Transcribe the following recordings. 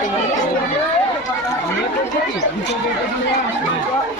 Thank you.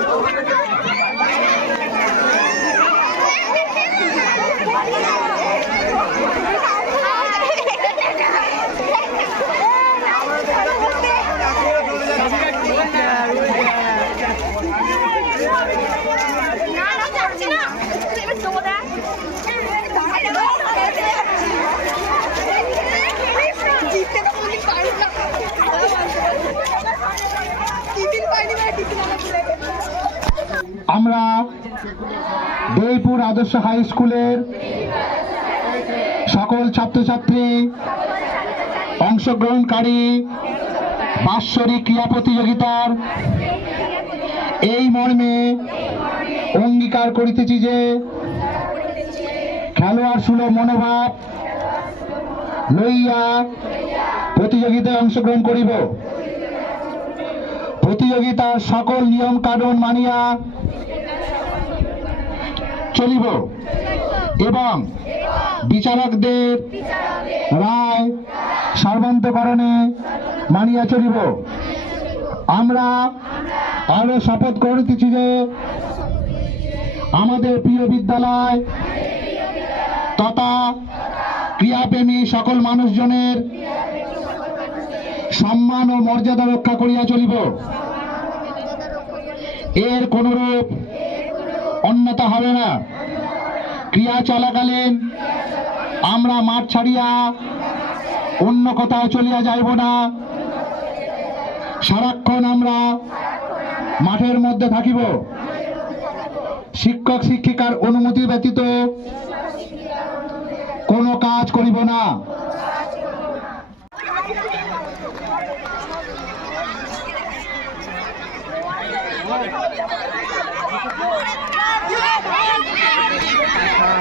আমরা দেইপুর আদর্শ high স্কুলের সকল ছাত্রছাত্রী, অংশগ্রহণকারী, বাৎসরিক ক্রীড়া প্রতিযোগিতার এই মর্মে অঙ্গীকার করিতেছি যে খেলোয়াড় সুলভ মনোভাব লইয়া প্রতিযোগিতায় অংশগ্রহণ করিব। প্রতিযোগিতার সকল নিয়ম কানুন মানিয়া চলিব। এবং বিচারকদের রায় সর্বান্তকরণে মানিয়া চলিব। আমরা আরও শপথ করিতেছি যে আমাদের প্রিয় বিদ্যালয় তথা ক্রিয়াপ্রেমী সকল মানুষজনের সম্মান ও মর্যাদা রক্ষা করিয়া চলিব। এর কোনরূপ অন্যতা হবে না। ক্রিয়া চলাকালীন আমরা মাঠ ছাড়িয়া অন্য কোথাও চলিয়া যাইব না। সারাক্ষণ আমরা মাঠের মধ্যে থাকিব। শিক্ষক, শিক্ষিকার অনুমতি ব্যতীত কোনো কাজ করিব না। এটা রাউন্ড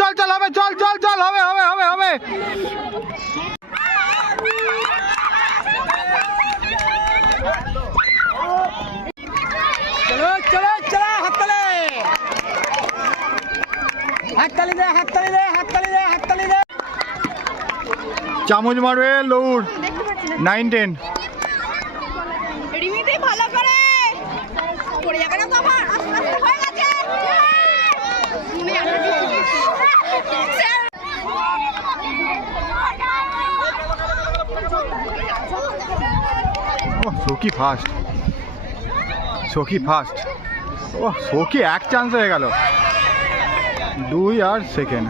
চল চল হবে চল চল চল হবে হবে হবে হবে চলো চামচ মারবে না নাইন টেন ভালো করে। পড়ে যাবে না তো আবার আস্তে আস্তে হয়ে গেছে। মনে ও সখি ফার্স্ট সখি ফার্স্ট ও সখি এক চান্স হয়ে গেল। দুই আর সেকেন্ড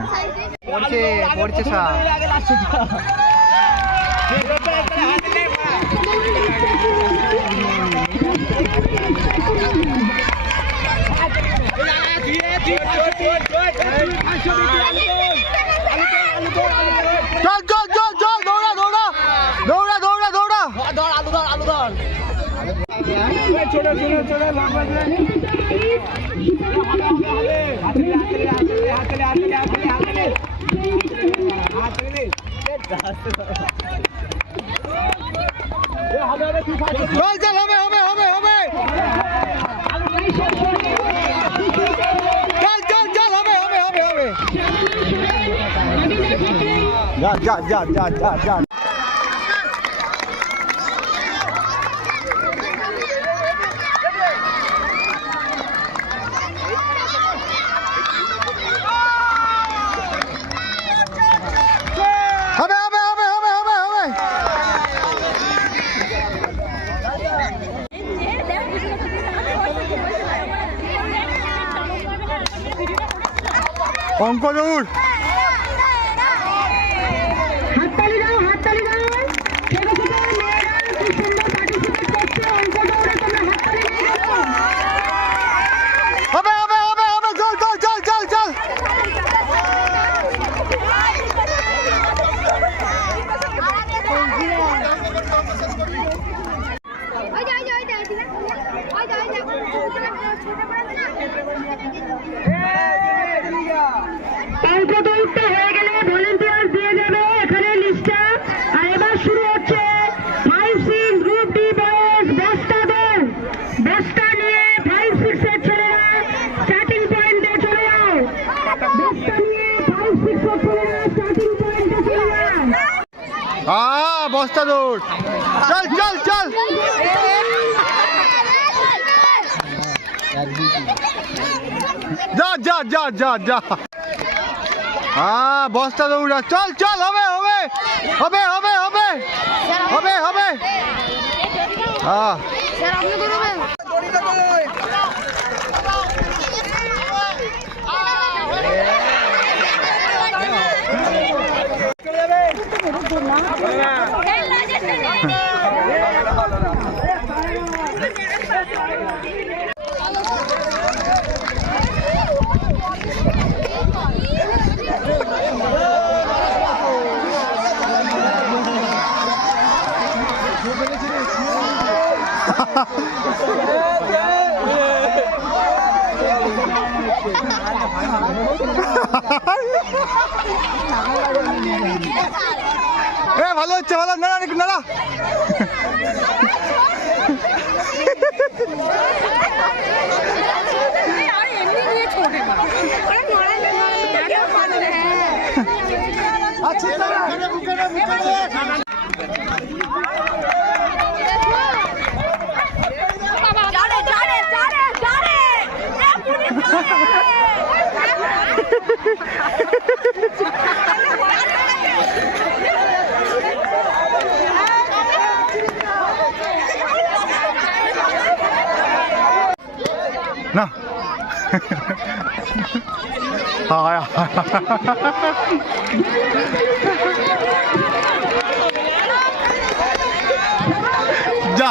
পড়ছে পড়ছে সব চল চল চল চল দৌড়া দৌড়া দৌড়া দৌড়া দৌড়া ধর আলু ধর আলু ধর চল চল হবে হবে হবে হবে। চল চল চল হবে হবে হবে হবে। যা যা যা যা যা যা হবে হবে হবে হবে হবে হবে অঙ্ক হাততালি দাও হাততালি দাও ছোট ছোট মেয়েরা কি সুন্দর পার্টিসিপেট করছে অঙ্ক দৌড়ে তোমরা হাততালি দাও হবে হবে হবে হবে চল চল চল চল চল ওই যে ওই যে ওই যে ওই যে ওই যে ওই যে ছোট পড়াতে না এখানে লিস্টটা আর শুরু হচ্ছে five six group D boys বস্তা দৌড় বস্তা নিয়ে সিক্স এর ছেলেরা স্টার্টিং পয়েন্টে চলে যাও। বস্তা দৌড় চল চল চল। যা যা যা যা যা। আ বস্তা দৌড়া। চল চল, হবে হবে হবে হবে হবে হবে হবে। আ স্যার আপনি এ ভালো হচ্ছে ভালো। না না না জানে না. আয় যা।